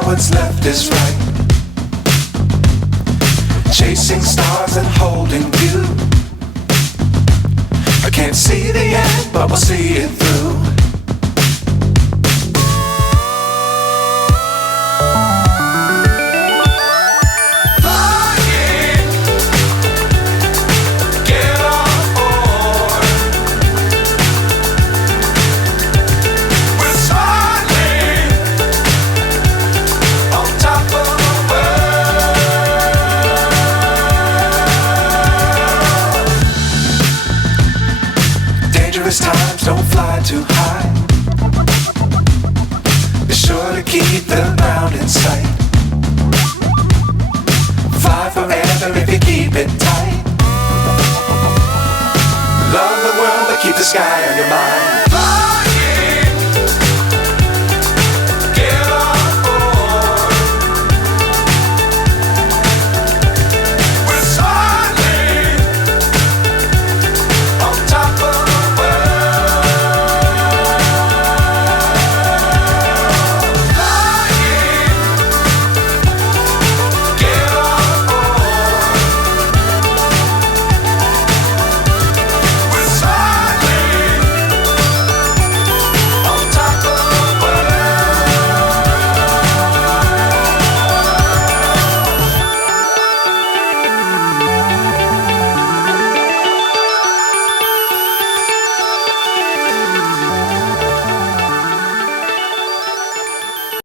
now what's left is right. Chasing stars and holding you. I can't see the end, but we'll see it through. Times don't fly too high. Be sure to keep the ground in sight. Fly forever if you keep it tight. Love the world but keep the sky on your mind.